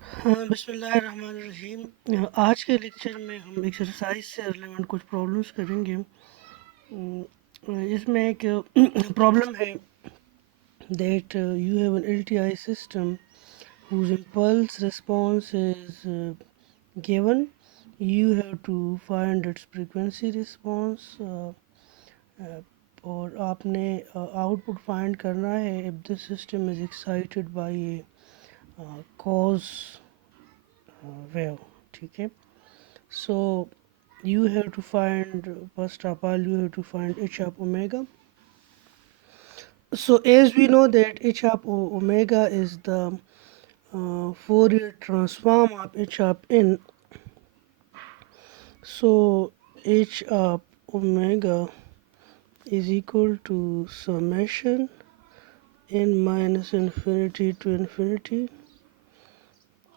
हाँ, बिस्मिल्लाहिर्रहमानिर्रहीम। आज के लेक्चर में हम एक्सरसाइज से रिलेवेंट कुछ प्रॉब्लम्स करेंगे। इसमें एक प्रॉब्लम है that you have an LTI system whose impulse response is given. You have to find its frequency response और आपने आउटपुट फाइंड करना है if the system is excited by a cause wave. ठीक है, so you have to find, first of all you have to find h of omega. So as we know that h of omega is the Fourier transform of h of n. So h of omega is equal to summation n minus infinity to infinity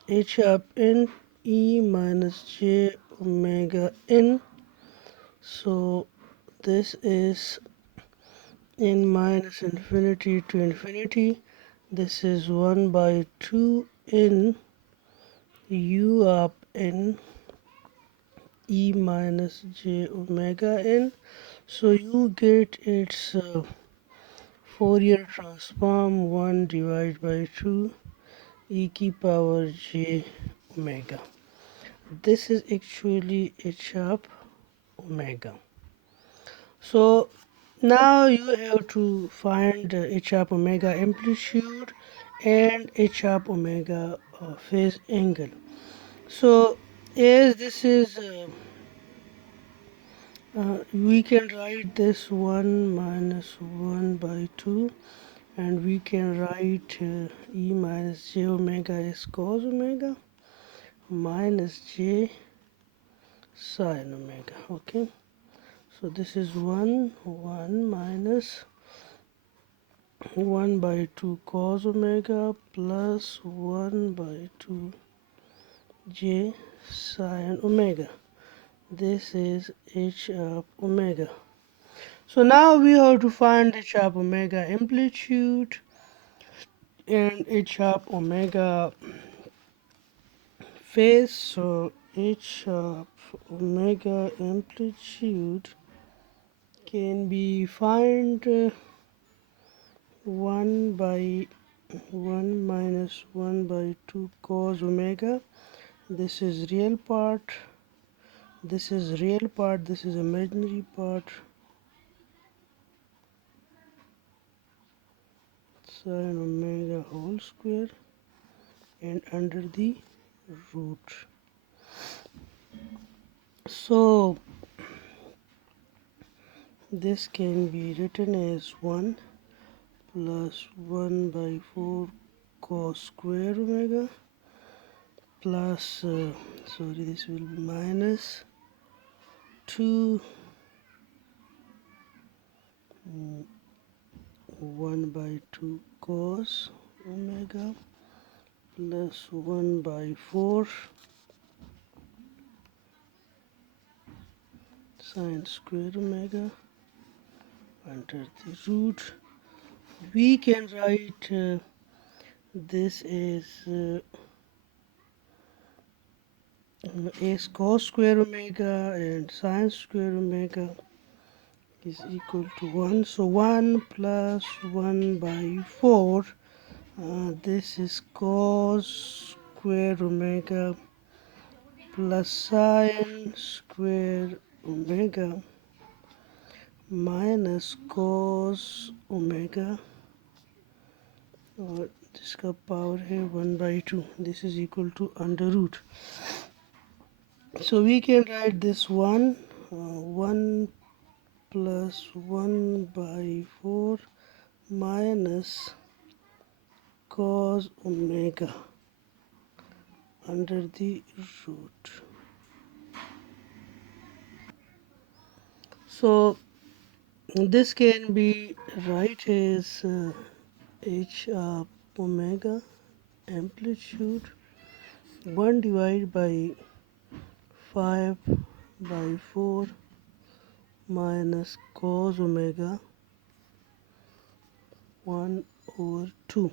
h of n e minus j omega n. So this is n minus infinity to infinity. This is 1 by 2 n u of n e minus j omega n. So you get its Fourier transform 1 divided by 2 e की power j omega. This is actually h of omega. So now you have to find h of omega amplitude and h of omega phase angle. So as this is we can write this 1 minus 1 by 2, and we can write e minus j omega is cos omega minus j sin omega. Okay, so this is 1 minus 1 by 2 cos omega plus 1 by 2 j sin omega. This is h of omega. So now we have to find h of omega amplitude and h of omega phase. So h of omega amplitude can be find 1 by 1 minus 1 by 2 cos omega. This is real part, this is real part, this is imaginary part, sin omega whole square, and under the root. So this can be written as 1 plus 1 by 4 cos square omega plus sorry, this will be minus 2 1 by 2 cos omega plus 1 by 4 sin square omega under the root. We can write this as cos square omega and sin square omega is equal to 1. So 1 plus 1 by 4, this is cos square omega plus sin square omega minus cos omega, और जिसका power है 1 by 2. This is equal to under root. So we can write this 1 plus 1 by 4 minus cos omega under the root. So this can be right as h of omega amplitude 1 divided by 5 by 4 minus cos omega 1 over 2.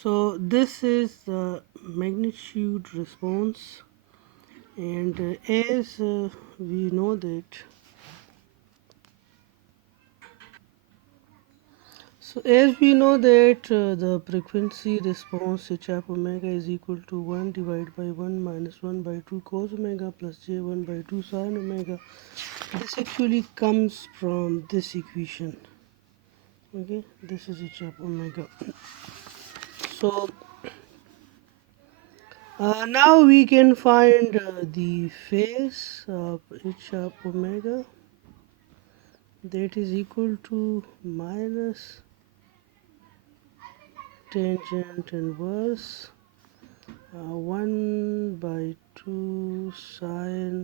So this is the magnitude response, and as we know that, the frequency response h of omega is equal to 1 divided by 1 minus 1 by 2 cos omega plus j 1 by 2 sin omega. This actually comes from this equation. Okay, this is h of omega. So now we can find the phase of h of omega, that is equal to minus tangent inverse 1 by 2 sine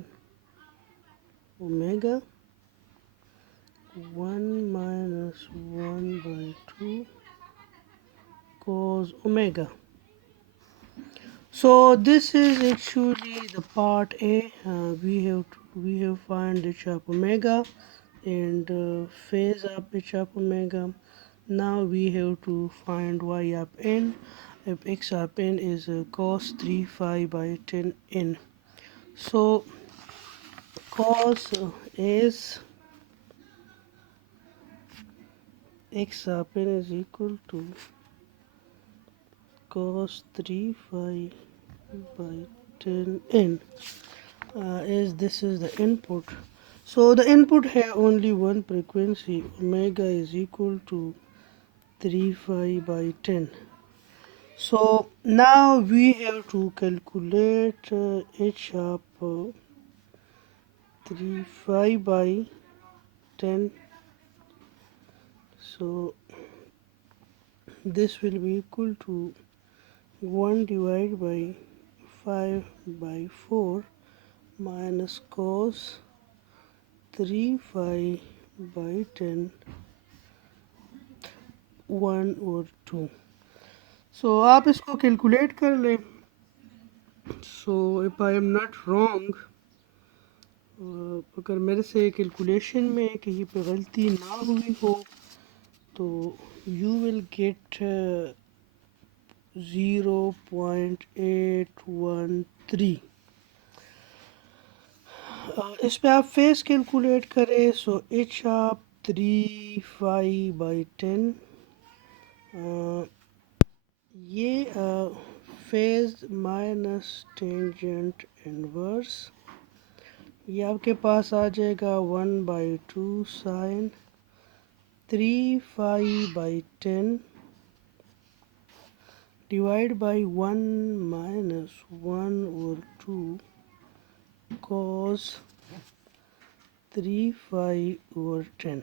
omega 1 minus 1 by 2 cos omega. So this is actually the part A. We have find h of omega and phase of h of omega. Now we have to find y of n. If x of n is cos 3 phi by 10 n. So cos is x of n is equal to cos 3 phi by 10 n, as this is the input. So the input have only one frequency, omega is equal to 3 phi by 10. So now we have to calculate h of 3 phi by 10. So this will be equal to 1 divided by 5 by 4 minus cos 3 phi by 10 1 और 2. So आप इसको calculate कर लें. So if I am not wrong, अगर मेरे से calculation में कहीं पे गलती ना हुई हो तो you will get 0.813. इस पे आप फेस कैलकुलेट करें. So H of 3 phi by 10, ये फेज माइनस टेंजेंट इनवर्स, ये आपके पास आ जाएगा 1 by 2 sine 3 phi by 10 divide by 1 minus 1 और 2 cos 3 phi over 10.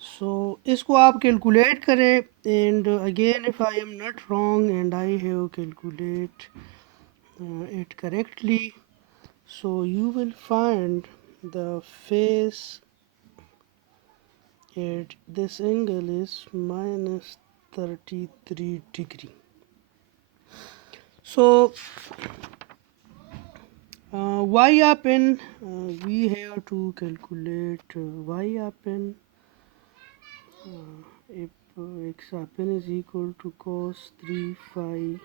So इसको आप कैलकुलेट करें. And again if I am not wrong and I have calculate it correctly, so you will find the phase at this angle is minus 33 degree. So y of n, we have to calculate y of n. If x of n is equal to cos 3 phi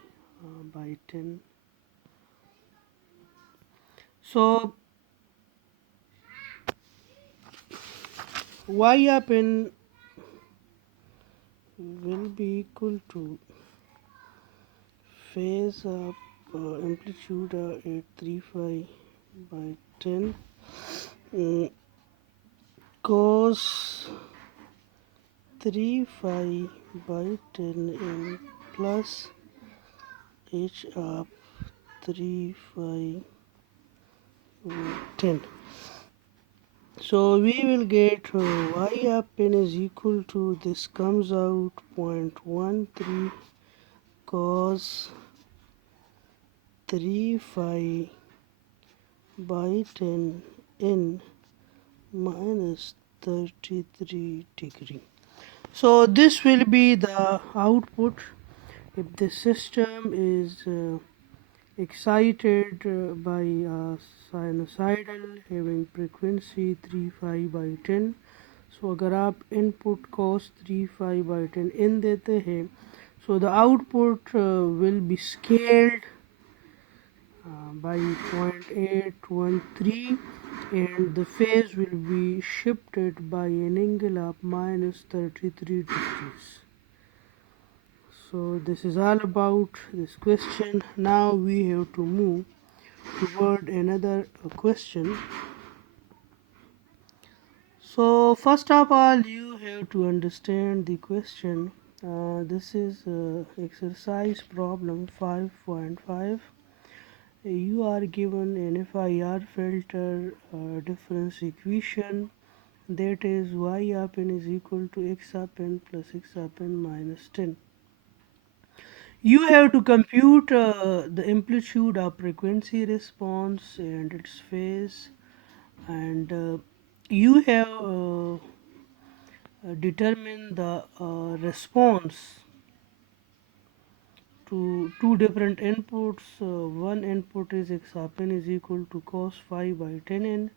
by 10. So y of n will be equal to phase of amplitude at 3 phi by 10 cos 3 phi by 10 n plus h of 3 phi by 10. So we will get y of n is equal to, this comes out 0.13 cos 3 phi by 10 n minus 33 degree. So this will be the output if the system is excited by sinusoidal having frequency 3 phi by 10. So अगर आप input cos 3 phi by 10 इन देते हैं, So the output will be scaled by 0.813, and the phase will be shifted by an angle of minus 33 degrees. So this is all about this question. Now we have to move toward another question. So first of all, you have to understand the question. This is exercise problem 5.5. You are given an FIR filter difference equation, that is y of n is equal to x of n plus x of n minus 10. You have to compute the amplitude of frequency response and its phase, and you have determined the response to two different inputs. One input is x of n is equal to cos phi by 10n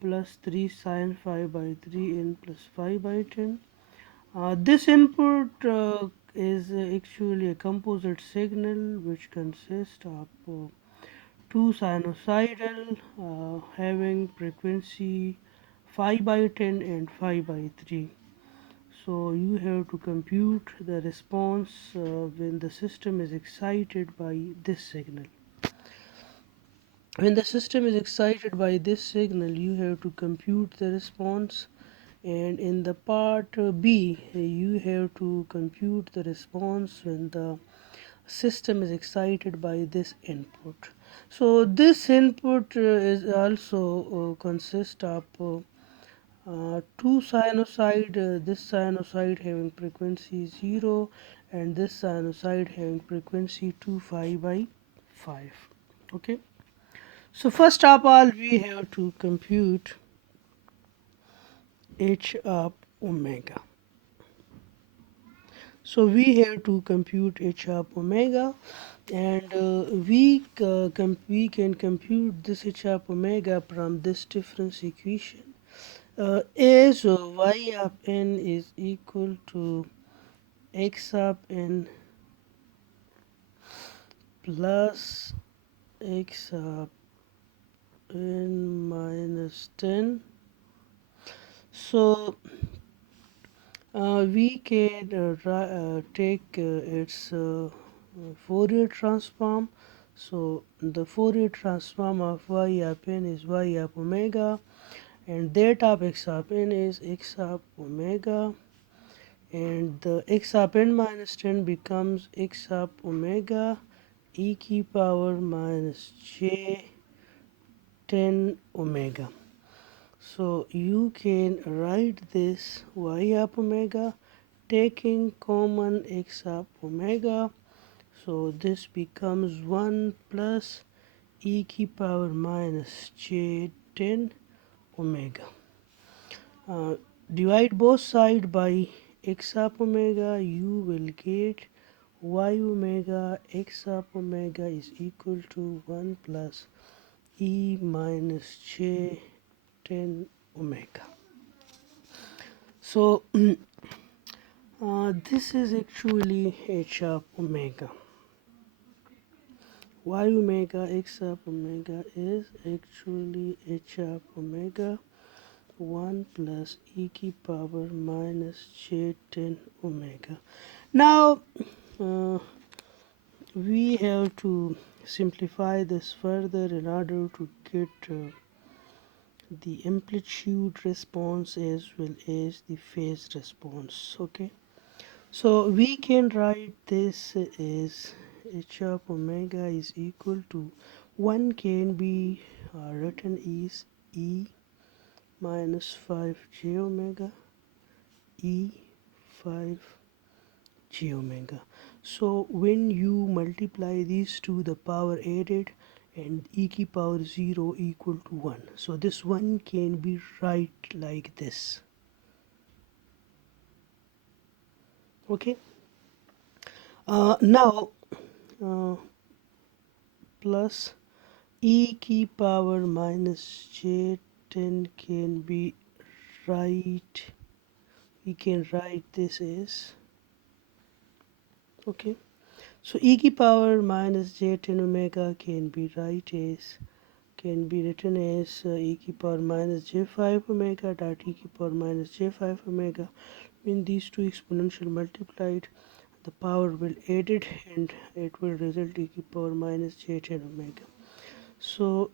plus 3 sin phi by 3n plus phi by 10. This input is actually a composite signal which consists of two sinusoidal having frequency phi by 10 and phi by 3. So you have to compute the response when the system is excited by this signal. When the system is excited by this signal, you have to compute the response, and in the part B you have to compute the response when the system is excited by this input. So this input is also consist of two sinusoid, this sinusoid having frequency 0 and this sinusoid having frequency 2 phi by 5. Okay, so first of all we have to compute h of omega. So we have to compute h of omega, and we can compute this h of omega from this difference equation. As y of n is equal to x of n plus x of n minus 10. So we can take its Fourier transform. So the Fourier transform of y of n is y of omega, and that of x of n is x of omega, and the x of n minus 10 becomes x of omega e की power minus j 10 omega. So you can write this y of omega taking common x of omega. So this becomes 1 plus e की power minus j 10 omega. Divide both sides by x of omega, you will get y omega x of omega is equal to 1 plus e minus j 10 omega. So this is actually h of omega. Y omega x of omega is actually h of omega 1 plus e की power minus j 10 omega. Now we have to simplify this further in order to get the amplitude response as well as the phase response. Okay, so we can write this as h of omega is equal to 1 can be written as e minus 5 j omega e 5 j omega. So when you multiply these two, the power added and e की power 0 equal to 1. So this 1 can be write like this. Okay. Now plus e की power minus j 10 can be write. We can write this as Okay, so e की power minus j10 omega can be written as e की power minus j5 omega dot e की power minus j5 omega. When these two exponential multiplied, the power will added and it will result e की power minus j10 omega. So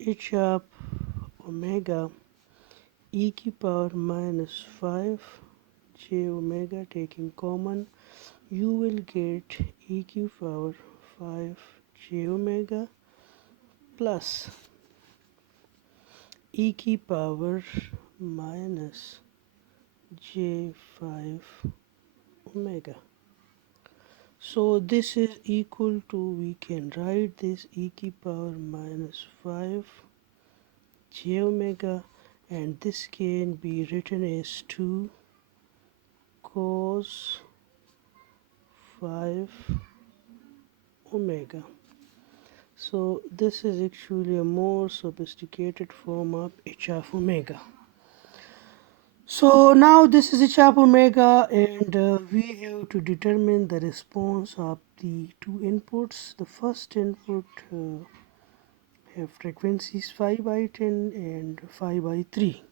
h of omega e की power minus 5 j omega taking common, you will get e की power 5 j omega plus e की power minus j5 omega. So this is equal to, we can write this e की power minus 5 j omega, and this can be written as 2 cos 5 omega. So this is actually a more sophisticated form of h of omega. So now this is h of omega, and we have to determine the response of the two inputs. The first input have frequencies 5 by 10 and 5 by 3.